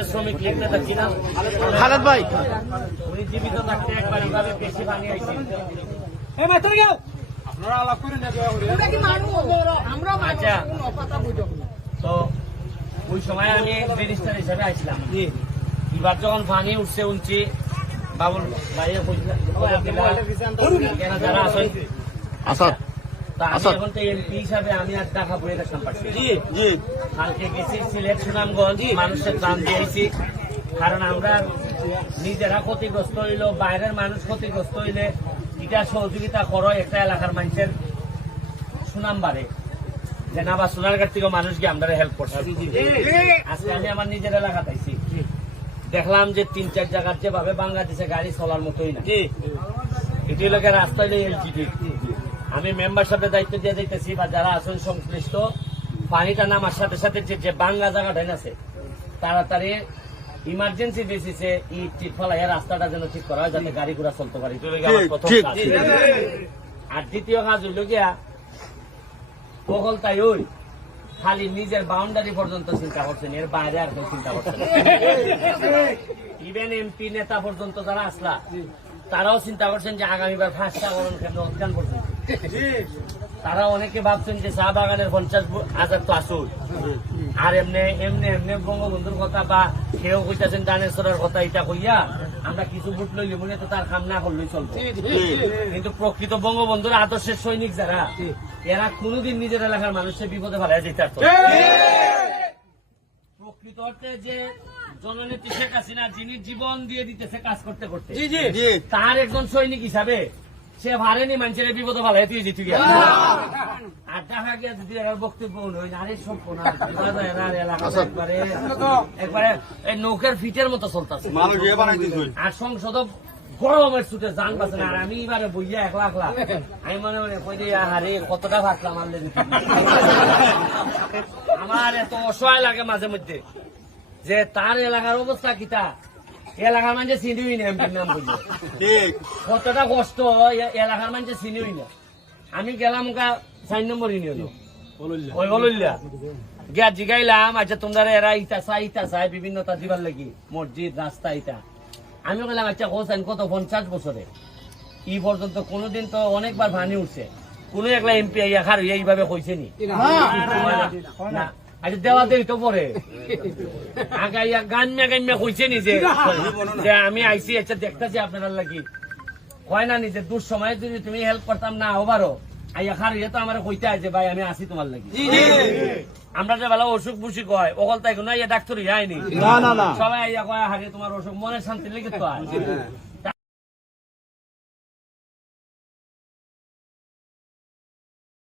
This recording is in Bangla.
বাংলাদেশ শ্রমিক লীগ নেতা কিনা খালেদ ভাই উনি জীবিত থাকতে একবার এইভাবে বেশি পানি আইছে। আচ্ছা, তো ওই সময় আমি ব্যারিস্টার হিসাবে আসলাম। এবার যখন পানি উঠছে উঠছি বাবুল ভাইয়া যারা আছেন এখন তো এমপি হিসাবে আমি আর টাকা বলে রাখতাম পারছি। কালকে গেছি সিলেট সুনামগঞ্জ, মানুষের ত্রাণ দিয়েছি। কারণ আমরা নিজেরা ক্ষতিগ্রস্ত হইল, বাইরের মানুষ ক্ষতিগ্রস্ত হইলে এটা সহযোগিতা করো, একটা এলাকার মানুষের সুনাম বাড়ে। যে না বা সোনারঘাট থেকে মানুষ গিয়ে আমরা হেল্প করছি। আজকে আমি আমার নিজের এলাকা পাইছি, দেখলাম যে 3-4 জায়গার যেভাবে বাংলাদেশে গাড়ি চলার মতোই না। এটি লোকে রাস্তায় এলজিডি আমি মেম্বার সাহেবের দায়িত্ব দিয়ে দিতেছি, বা যারা আছেন সংশ্লিষ্ট, পানিটা নামার সাথে সাথে যে বাংলা জায়গাটা আছে তাড়াতাড়ি ইমার্জেন্সি বেসিসে ইট টিট ফেলাইয়া রাস্তাটা যেন ঠিক করা হয়, যাতে গাড়ি ঘোড়া চলতে পারে। আর দ্বিতীয় কাজ হইল গিয়া বগল তাই ওই খালি নিজের বাউন্ডারি পর্যন্ত চিন্তা করছেন, এর বাইরে আর কোন চিন্তা করছেন। ইভেন এমপি নেতা পর্যন্ত যারা আসলা তারাও চিন্তা করছেন যে আগামীবার 5টা গরম কেন্দ্র উদ্যান পর্যন্ত। তারা অনেকে ভাবছেন যে চা বাগানের 50,000 তো আসুন, আর এমনি এমনি এমনি বঙ্গবন্ধুর কথা বা কেউ কইতেছেন দানেশ্বরের কথা, এটা কইয়া আমরা কিছু ভোট লইলে মনে তো তার কাম না করলেই চলবে। কিন্তু প্রকৃত বঙ্গবন্ধুর আদর্শের সৈনিক যারা, এরা কোনোদিন নিজের এলাকার মানুষের বিপদে ফেলাই যেতে পারত। প্রকৃত অর্থে যে জননেত্রী শেখ হাসিনা যিনি জীবন দিয়ে দিতেছে কাজ করতে করতে, তার একজন সৈনিক হিসাবে সে ভারেনি মানুষের বিপদে ফেলাই তুই জিতু গিয়া। আর দেখা গিয়া যদি এর বক্তব্য আরে সম্পূর্ণ একবারে নৌকের ফিটের মতো চলতেছে। আর সংসদ গরমের ছুটে যান পাচ্ছে না। আর আমি এবারে বইয়া একলা একলা আমি মনে মনে কই যে আরে কতটা ভাবলাম আমার এত অসহায় লাগে মাঝে মধ্যে যে তার এলাকার অবস্থা কিতা, এলাকার মানুষ চিনিই না এমপির নাম বললো, কতটা কষ্ট এলাকার মানুষ চিনিই না। আমি গেলাম 4 নম্বর ইউনিয়ন ওই বলল্লা গিয়া জিগাইলাম, আচ্ছা তোমরা এরা ইটা চাই বিভিন্নতা দিবার লাগি মসজিদ রাস্তা ইটা। আমি বললাম আচ্ছা কোথায় কত 50 বছরে ই পর্যন্ত কোনোদিন তো অনেকবার ভানি উঠছে, কোন একলা এমপি আইয়া এইভাবে কইছে নি? না। আচ্ছা দেওয়া দেই তো পরে আগাইয়া গান্যা কইছে নি যে আমি আইসি, আচ্ছা দেখতেছি আপনার লাগি হয় না নিজে দূর সময় যদি তুমি হেল্প করতাম না হবারও আইয়া খারিয়ে তো আমার কইতে আছে ভাই আমি আসি তোমার লাগি। আমরা যে বেলা অসুখ বুসুখ হয় ওকল তাই কোনো ডাক্তার আইনি, সবাই আইয়া কয় হারিয়ে তোমার অসুখ মনে শান্তি লেগে তো